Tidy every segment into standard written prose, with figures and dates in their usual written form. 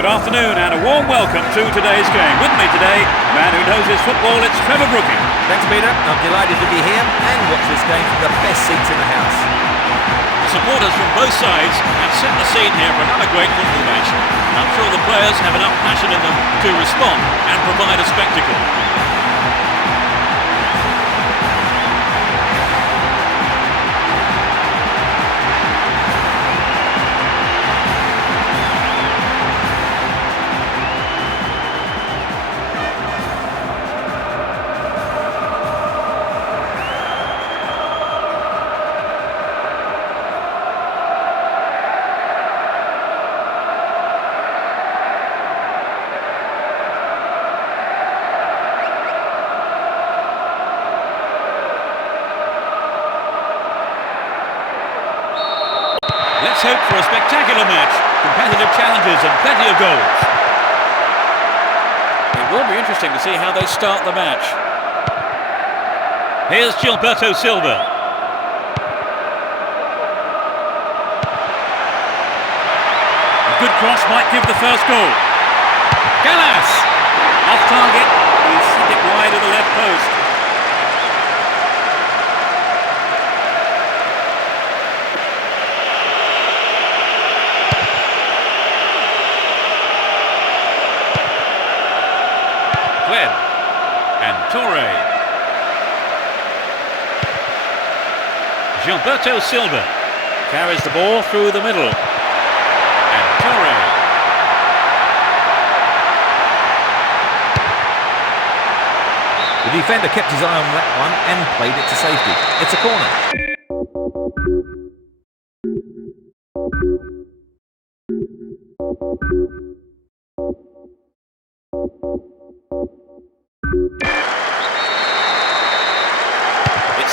Good afternoon and a warm welcome to today's game. With me today, a man who knows his football, it's Trevor Brooking. Thanks, Peter. I'm delighted to be here and watch this game from the best seats in the house. Supporters from both sides have set the scene here for another great football match. I'm sure the players have enough passion in them to respond and provide a spectacle. Let's hope for a spectacular match, competitive challenges and plenty of goals. It will be interesting to see how they start the match. Here's Gilberto Silva. A good cross might give the first goal. Gallas! Off target, he's sent it wide of the left post. And Torre. Gilberto Silva carries the ball through the middle. And Torre. The defender kept his eye on that one and played it to safety. It's a corner.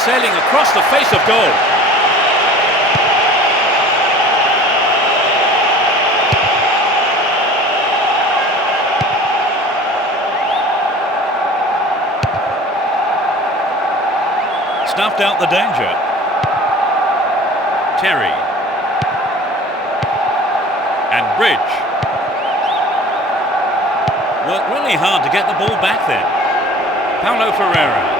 Sailing across the face of goal. Snuffed out the danger. Terry. And Bridge. Worked really hard to get the ball back there. Paulo Ferreira.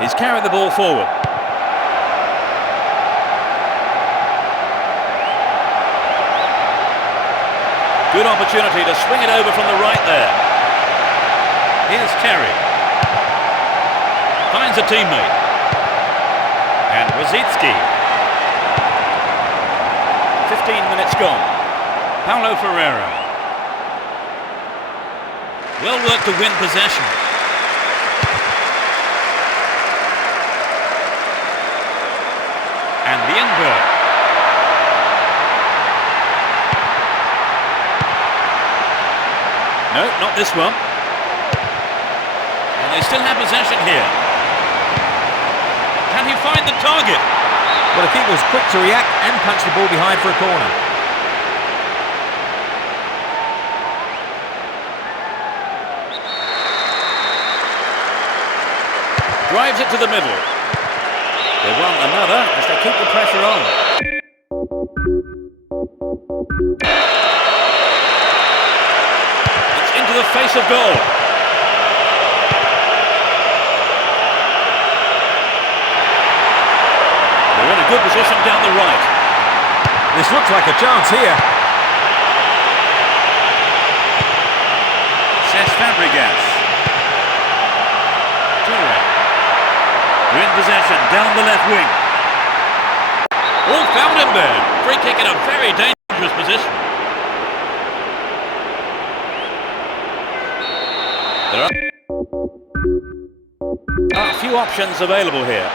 He's carried the ball forward. Good opportunity to swing it over from the right there. Here's Terry. Finds a teammate. And Rosicki. 15 minutes gone. Paulo Ferreira. Well worked to win possession. And Lienberg. No, not this one. And they still have possession here. Can he find the target? Well, the keeper was quick to react and punch the ball behind for a corner. Drives it to the middle. They want another as they keep the pressure on. face of goal. They're in a good position down the right. This looks like a chance here. Fabregas. Toure. They're in possession down the left wing. Oh, found him there. Free kick in a very dangerous position. There are a few options available here.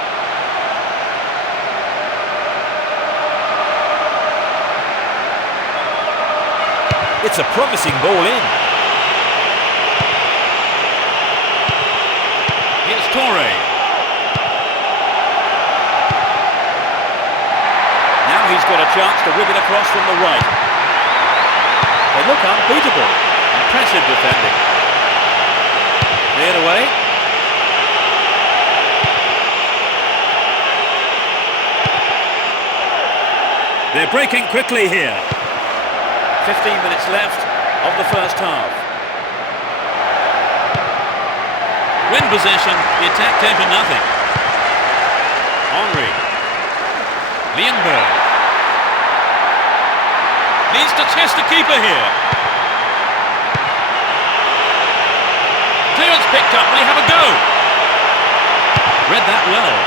It's a promising ball in. Here's Toure. Now he's got a chance to whip it across from the right. They look unbeatable. Impressive defending. Cleared away. They're breaking quickly here. 15 minutes left of the first half. Win possession, the attack came to nothing. Henry. Lienberg. Needs to test the keeper here. Clearance picked up, will he have a go? Read that well.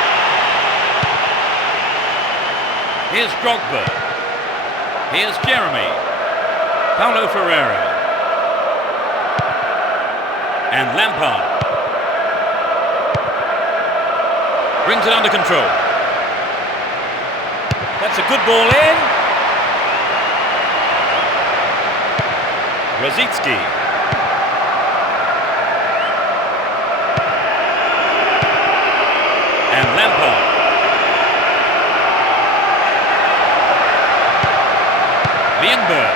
Here's Drogba. Here's Jeremy. Paulo Ferreira. And Lampard. Brings it under control. That's a good ball in. Rosicki. And Lampard. Lienberg.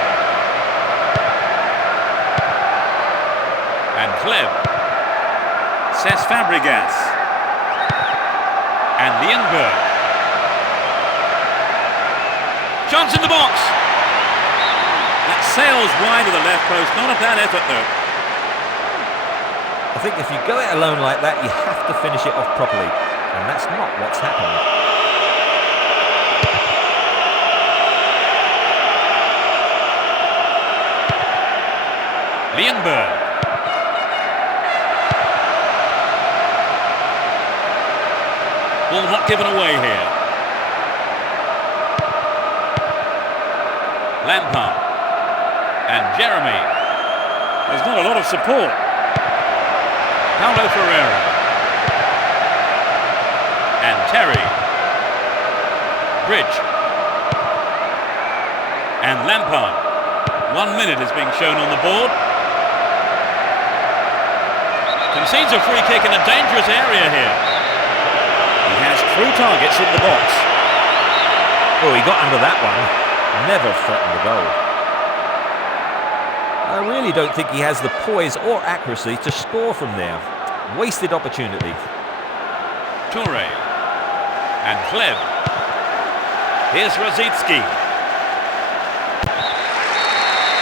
And Kleb. Cesc Fabregas. And Lienberg. Chance in the box. That sails wide of the left post. Not a bad effort though. I think if you go it alone like that, you have to finish it off properly. And that's not what's happened. Lienberg. Ball not given away here. Lampard. And Jeremy. There's not a lot of support. Paulo Ferreira. And Terry. Bridge. And Lampard. 1 minute is being shown on the board. Concedes a free kick in a dangerous area here. He has true targets in the box. Oh, he got under that one. Never threatened the goal. I really don't think he has the poise or accuracy to score from there. Wasted opportunity. Toure. And Kleb. Here's Rosicki.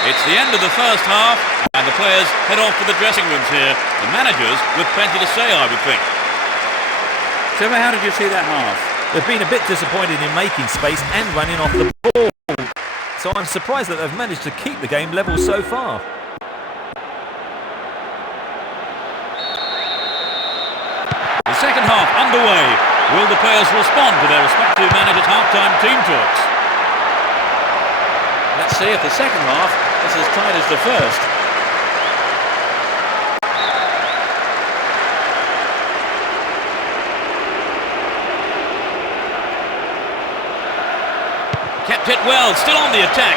It's the end of the first half, and the players head off to the dressing rooms here. The managers with plenty to say, I would think. Trevor, how did you see that half? They've been a bit disappointed in making space and running off the ball. So I'm surprised that they've managed to keep the game level so far. The second half underway. Will the players respond to their respective managers' half-time team talks? Let's see if the second half is as tight as the first. Kept it well, still on the attack.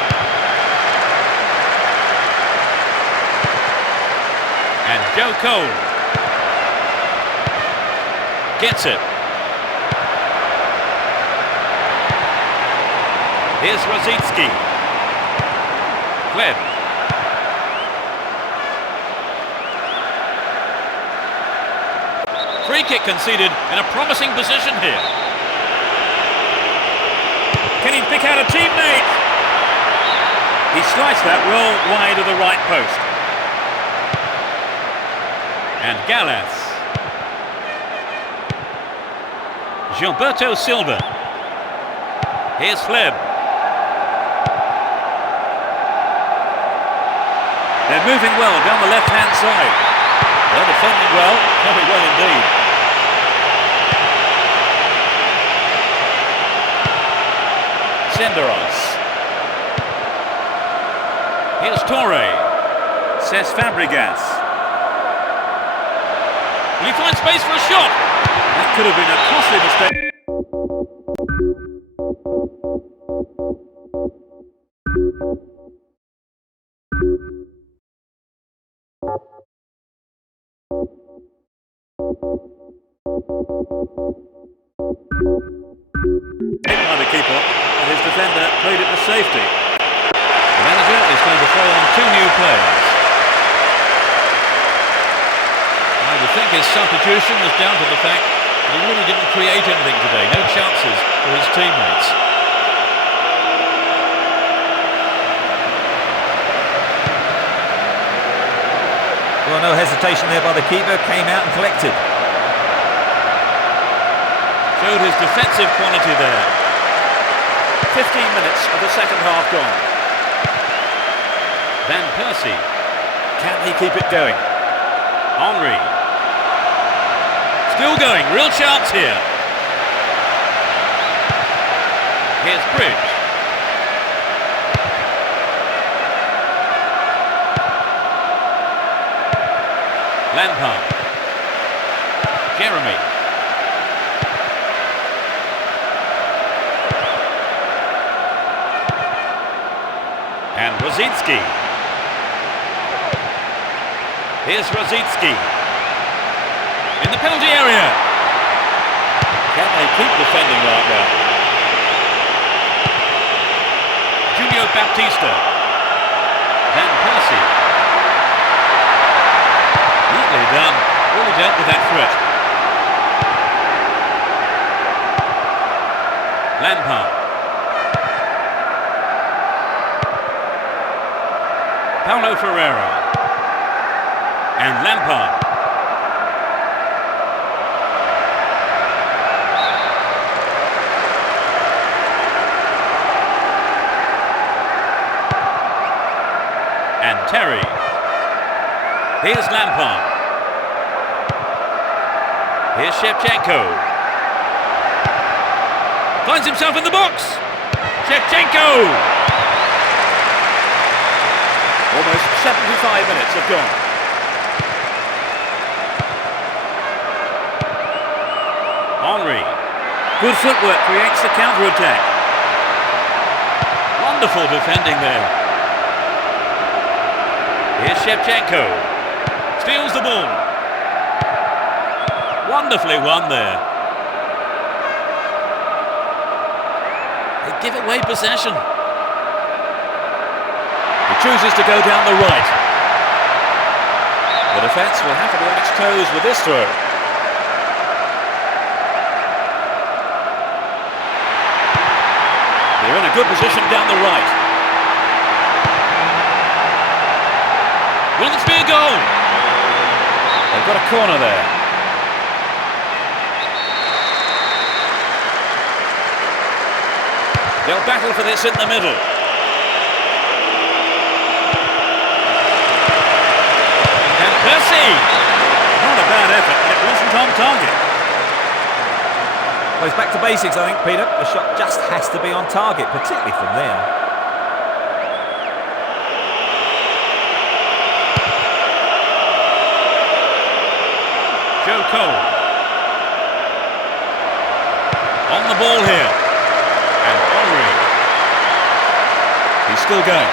And Joe Cole gets it. Here's Rosicki. Kleb. Free kick conceded in a promising position here. Can he pick out a teammate? He sliced that well wide of the right post. And Gallas. Gilberto Silva. Here's Fleb. They're moving well down the left-hand side. They're defending well, very well indeed. Senderos. Here's Torre. Cesc Fabregas. Will he find space for a shot? That could have been a costly mistake. Taken by the keeper, and his defender played it to safety. The manager is going to throw on 2 new players. I would think his substitution was down to the fact that he really didn't create anything today. No chances for his teammates. Well, no hesitation there by the keeper, came out and collected. Showed his defensive quality there. 15 minutes of the second half gone. Van Persie. Can he keep it going? Henry. Still going, real chance here. Here's Bridge. Lampard. Jeremy. And Rosicki. Here's Rosicki. In the penalty area. Can they keep defending like that? Julio Baptista. Van Persie. Neatly done. Really dealt with that threat. Lampard. Paulo Ferreira. And Lampard. And Terry. Here's Lampard. Here's Shevchenko. Finds himself in the box. Shevchenko. Almost 75 minutes have gone. Henry. Good footwork creates the counter-attack. Wonderful defending there. Here's Shevchenko. Steals the ball. Wonderfully won there. They give away possession. He chooses to go down the right. The defence will have to be on its toes with this throw. They're in a good position down the right. Will this be a goal? They've got a corner there. They'll battle for this in the middle. And Persie! Not a bad effort, but it wasn't on target. Well, it's back to basics, I think, Peter. The shot just has to be on target, particularly from there. Joe Cole. On the ball here. And Henry. He's still going.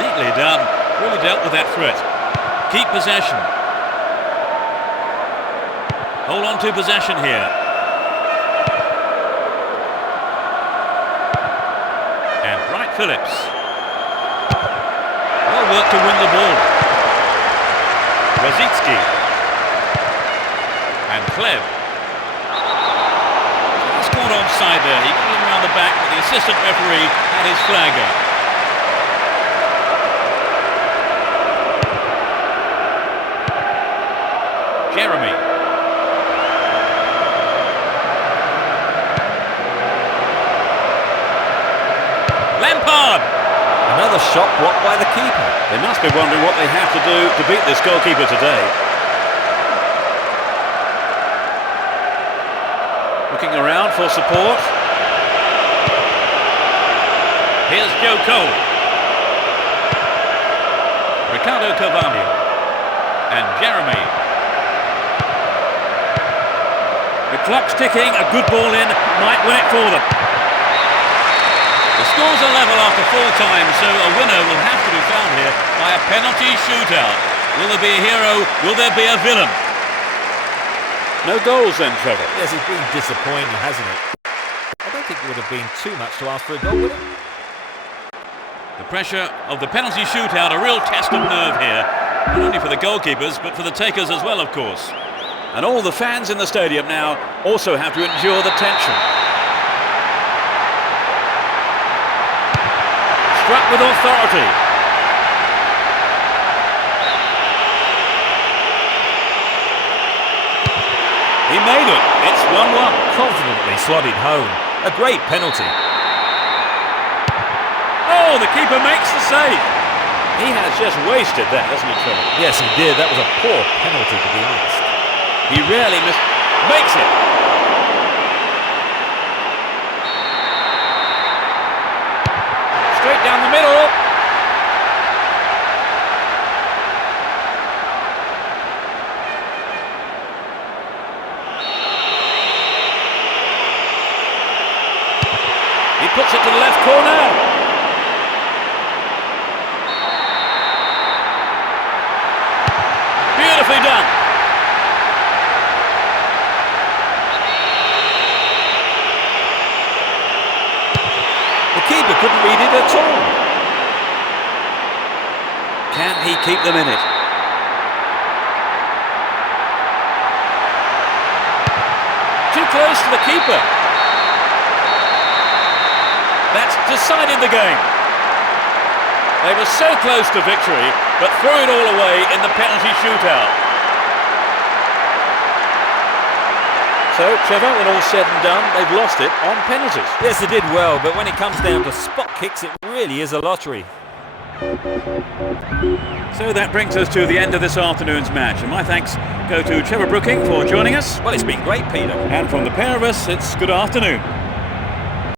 Neatly done. Really dealt with that threat. Keep possession. Hold on to possession here. And Wright Phillips. Well worked to win the ball. Rosicki. And Fleb. Just caught offside there. He got him around the back, but the assistant referee had his flag up. Jeremy. Lampard. Another shot blocked by the keeper. They must be wondering what they have to do to beat this goalkeeper today. Looking around for support. Here's Jogo. Ricardo Carvalho. And Jeremy. The clock's ticking, a good ball in, might win it for them. The scores are level after full time, so a winner will have to be found here by a penalty shootout. Will there be a hero? Will there be a villain? No goals then, Trevor. Yes, it's been disappointing, hasn't it? I don't think it would have been too much to ask for a goal, would it? The pressure of the penalty shootout, a real test of nerve here. Not only for the goalkeepers, but for the takers as well, of course. And all the fans in the stadium now also have to endure the tension. Struck with authority. He made it. It's 1-1. Confidently slotted home. A great penalty. Oh, the keeper makes the save. He has just wasted that, hasn't he, Trevor? Yes, he did. That was a poor penalty, to be honest. He rarely makes it. Straight down the middle. He puts it to the left corner. Beautifully done. The keeper couldn't read it at all. Can he keep them in it? Too close to the keeper. That's decided the game. They were so close to victory, but threw it all away in the penalty shootout. So, Trevor, when all's said and done, they've lost it on penalties. Yes, they did well, but when it comes down to spot kicks, it really is a lottery. So that brings us to the end of this afternoon's match, and my thanks go to Trevor Brooking for joining us. Well, it's been great, Peter. And from the pair of us, it's good afternoon.